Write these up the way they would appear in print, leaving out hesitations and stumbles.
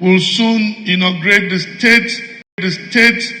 will soon inaugurate the state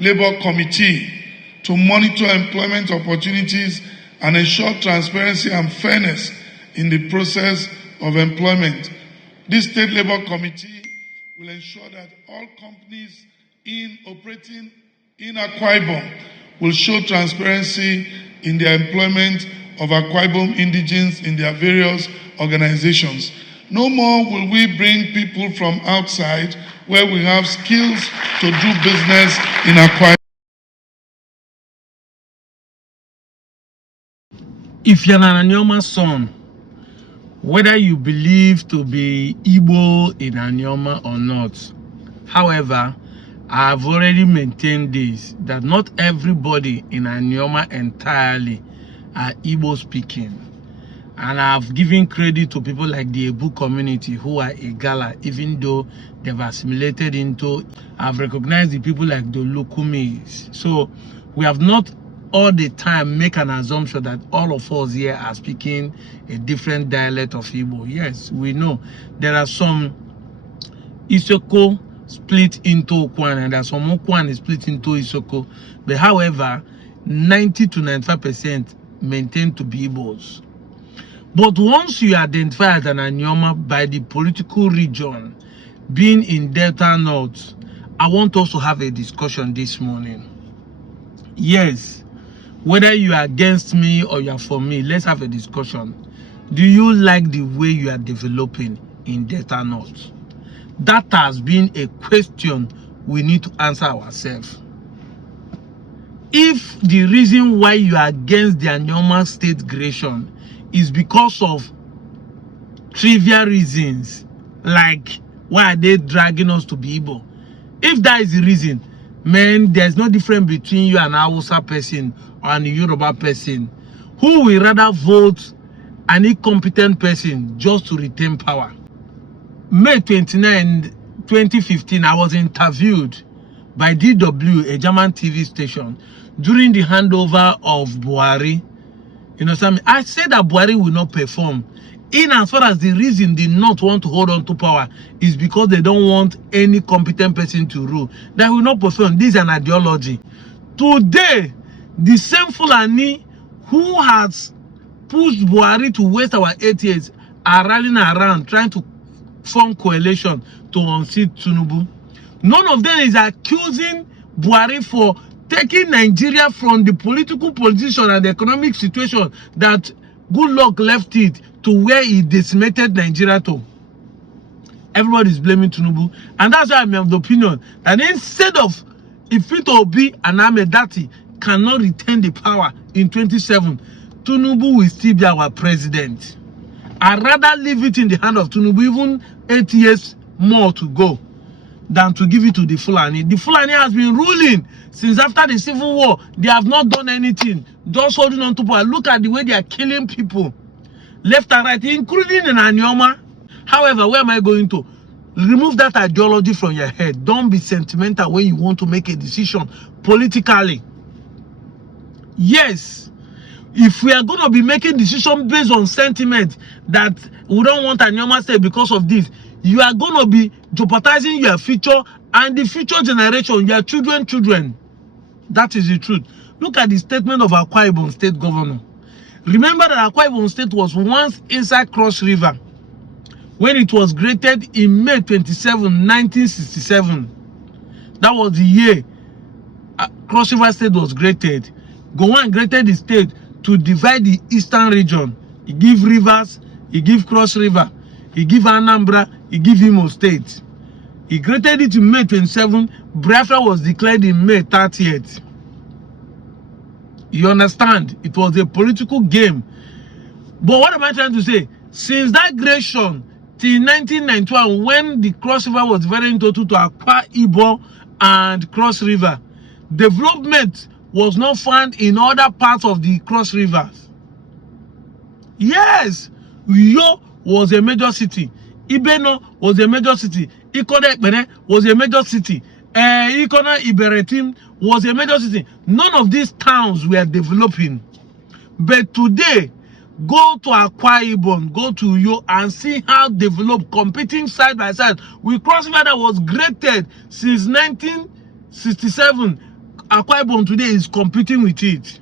labor committee to monitor employment opportunities and ensure transparency and fairness in the process of employment. This state labor committee will ensure that all companies operating in Akwa Ibom will show transparency in their employment of Akwa Ibom indigents in their various organizations. No more will we bring people from outside where we have skills to do business in Akwa Ibom. If you're an Anioma son, whether you believe to be Igbo in Anioma or not, however, I've already maintained this, that not everybody in Anioma entirely are Igbo speaking. And I've given credit to people like the Ebu community who are Igala, even though they've assimilated into, I've recognized the people like the Lukumis. So we have not all the time make an assumption that all of us here are speaking a different dialect of Igbo. Yes, we know there are some Isoko split into Okwan and there are some Okwan split into Isoko. But however, 90 to 95% maintain to be Igbos. But once you identify as an Anioma by the political region, being in Delta North, I want us to have a discussion this morning. Yes, whether you are against me or you are for me, let's have a discussion. Do you like the way you are developing in Delta North? That has been a question we need to answer ourselves. If the reason why you are against the Anioma state creation is because of trivial reasons, like why are they dragging us to be Igbo? If that is the reason, man, there's no difference between you and a Hausa person or an Yoruba person who will rather vote an incompetent person just to retain power. May 29, 2015, I was interviewed by DW, a German TV station, during the handover of Buhari. You know something? I said that Buhari will not perform. In as far as the reason they not want to hold on to power is because they don't want any competent person to rule. They will not perform. This is an ideology. Today, the same Fulani who has pushed Buhari to waste our 8 years are rallying around trying to form coalition to unseat Tinubu. None of them is accusing Buhari for taking Nigeria from the political position and the economic situation that good luck left it to where he decimated Nigeria to. Everybody is blaming Tinubu, and that's why I'm of the opinion that instead of Ifito Obi and Ahmed Dati cannot retain the power in 27, Tinubu will still be our president. I'd rather leave it in the hand of Tinubu, even 8 years more to go, than to give it to the Fulani. The Fulani has been ruling since after the Civil War. They have not done anything, just holding on to power. Look at the way they are killing people, left and right, including in Anioma. However, where am I going to? Remove that ideology from your head. Don't be sentimental when you want to make a decision politically. Yes, if we are going to be making decisions based on sentiment that we don't want Anioma state because of this, you are going to be jeopardizing your future and the future generation, your children. That is the truth. Look at the statement of Akwa Ibom State Governor. Remember that Akwa Ibom State was once inside Cross River when it was created in May 27, 1967. That was the year Cross River State was created. Gowon created the state to divide the eastern region. He give Rivers, he give Cross River, he give Anambra, he give Imo State. He created it in May 27. Biafra was declared in May 30th. You understand? It was a political game. But what am I trying to say? Since that creation till 1991, when the Cross River was divided into two to Akwa Ibom and Cross River, development was not found in other parts of the Cross Rivers. Yes, Uyo was a major city. Ibeno was a major city. Ikone Ekpene was a major city. Ikona Iberetim was a major city. None of these towns were developing. But today, Go to Akwa Ibom, go to Uyo, and see how developed, competing side by side. With Cross River that was created since 1967, Akwa Ibom today is competing with it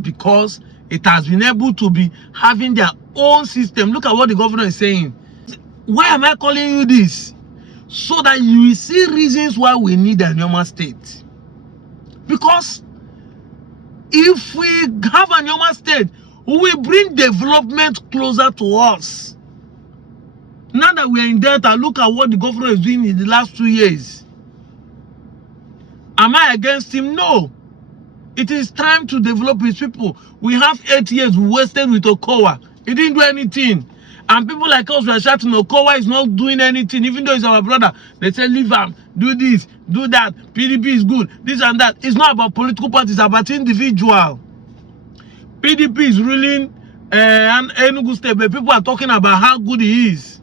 because it has been able to be having their own system. Look at what the governor is saying. Why am I calling you this? So that you will see reasons why we need a Anioma state. Because if we have a Anioma state, we will bring development closer to us. Now that we are in Delta, look at what the governor is doing in the last 2 years. Am I against him? No. It is time to develop his people. We have 8 years wasted with Okowa. He didn't do anything. And people like us were shouting, Okowa is not doing anything, even though he's our brother. They say, leave him, do this, do that. PDP is good, this and that. It's not about political parties, it's about individual. PDP is ruling Enugu State, but people are talking about how good he is.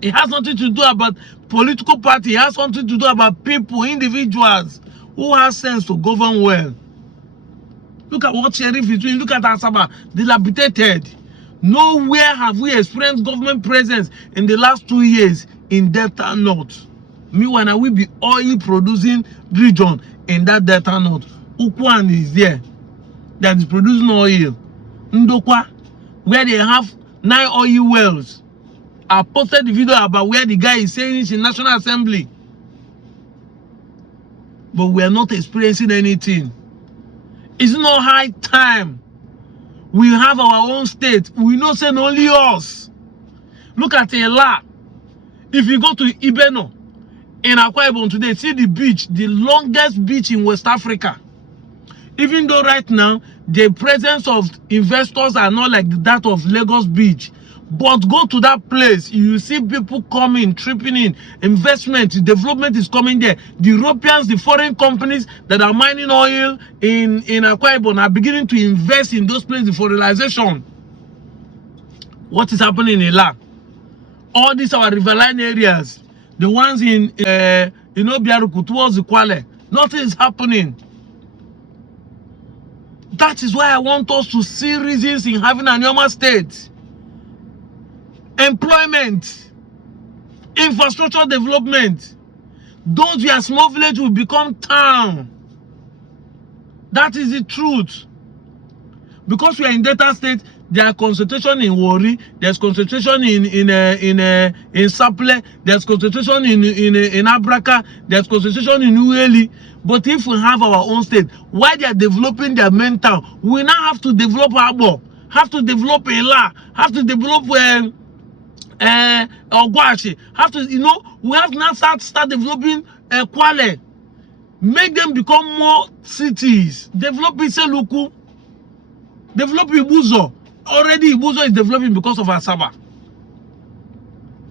It has nothing to do about political party. It has something to do about people, individuals who have sense to govern well. Look at what Sheriff is doing. Look at Asaba, dilapidated. Nowhere have we experienced government presence in the last 2 years in Delta North. Meanwhile, now we be oil producing region in that Delta North. Ukwan is there that is producing oil. Ndokwa, where they have 9 oil wells. I posted the video about where the guy is saying it's in National Assembly. But we are not experiencing anything. It's not high time we have our own state? We know saying only us. Look at Ela. If you go to Ibeno in Akwa Ibom today, see the beach, the longest beach in West Africa. Even though right now the presence of investors are not like that of Lagos Beach, but go to that place, you see people coming, tripping in, investment, development is coming there. The Europeans, the foreign companies that are mining oil in Akwa Ibom are beginning to invest in those places for realization. What is happening in Ela? All these our riverine areas, the ones in Biaruku towards the Kwale, nothing is happening. That is why I want us to see reasons in having an Anioma state. Employment, infrastructure development. Those who are small village will become town. That is the truth. Because we are in Delta State, there are concentration in Warri, there's concentration in Saple, there's concentration in Abraka, there's concentration in Ueli. But if we have our own state, while they are developing their main town, we now have to develop Abo, have to develop Ela, have to develop Ogwashi, have to, we have now start developing Kwale, make them become more cities, develop Iseluku, develop Ibuzo. Already Ibuzo is developing because of Asaba.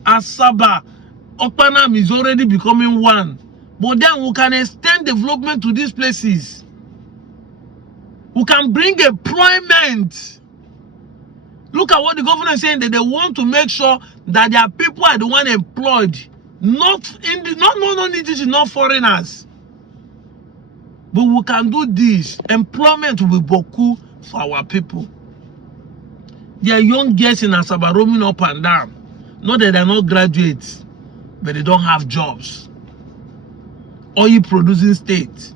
Asaba, Okpanam is already becoming one. But then we can extend development to these places. We can bring employment. Look at what the governor is saying, that they want to make sure that their people are the one employed. Not foreigners. But we can do this. Employment will be beaucoup for our people. There are young girls in Asaba roaming up and down. Not that they're not graduates, but they don't have jobs. Oil producing state.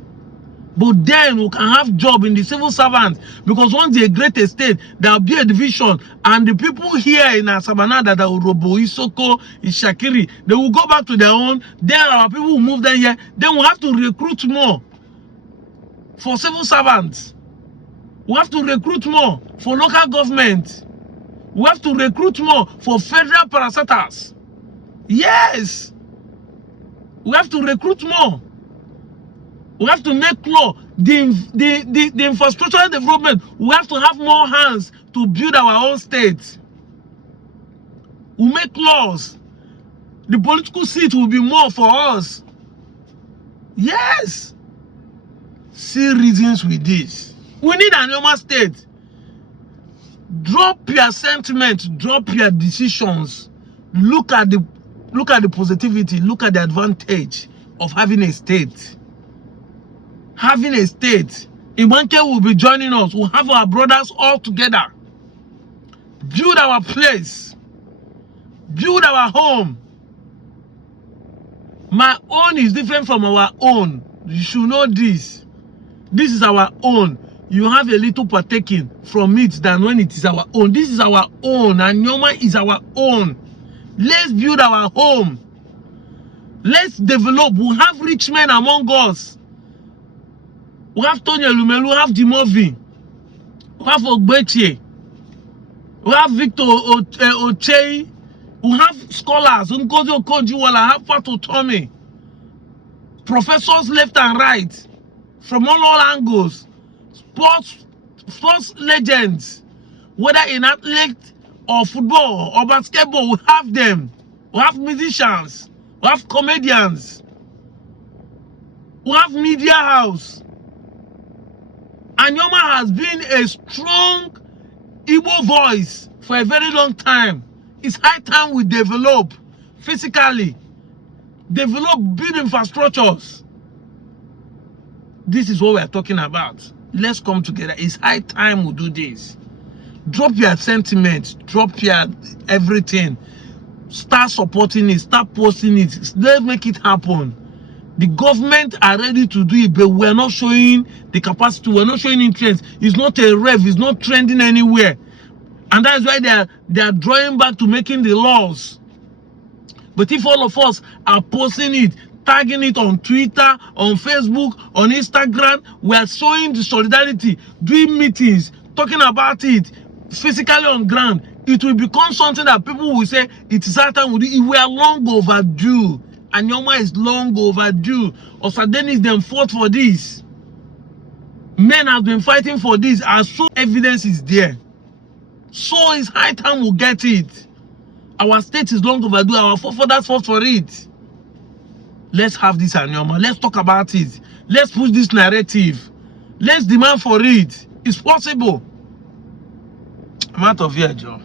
But then we can have job in the civil servants, because once they create a state, there will be a division, and the people here in Asabana that are Urobo, Isoko, Ishakiri, they will go back to their own. Then our people will move them here. Then we have to recruit more for civil servants. We have to recruit more for local government. We have to recruit more for federal parastatals. Yes. We have to recruit more. We have to make law. The infrastructural development, we have to have more hands to build our own state. We make laws. The political seat will be more for us. Yes. See reasons with this. We need an Anioma state. Drop your sentiment, drop your decisions. Look at the positivity, look at the advantage of having a state. Having a state Ibanke will be joining us. We'll have our brothers all together. Build our place. Build our home. My own is different from our own. You should know this. This is our own. You have a little partaking from it than when it is our own. This is our own. Anioma is our own. Let's build our home. Let's develop. We have rich men among us. We have Tony Elumelu, we have Dimovi, we have Ogbeche, we have Victor Ochei, we have scholars, Nkozi Okonjiwala, have autonomy, professors left and right, from all angles, sports legends, whether in athlete or football or basketball, we have them. We have musicians, we have comedians, we have media house. Anioma has been a strong Igbo voice for a very long time. It's high time we develop physically, develop build infrastructures. This is what we are talking about. Let's come together. It's high time we do this. Drop your sentiments, drop your everything. Start supporting it, start posting it. Let's make it happen. The government are ready to do it, but we're not showing the capacity, we're not showing interest. It's not a rev, it's not trending anywhere. And that's why they are drawing back to making the laws. But if all of us are posting it, tagging it on Twitter, on Facebook, on Instagram, we are showing the solidarity, doing meetings, talking about it physically on ground, it will become something that people will say, it is our time, we are long overdue. Anioma is long overdue. Osadenis them fought for this. Men have been fighting for this, and so evidence is there. So it's high time we get it. Our state is long overdue. Our forefathers fought for it. Let's have this Anioma. Let's talk about it. Let's push this narrative. Let's demand for it. It's possible. I'm out of here, Joe.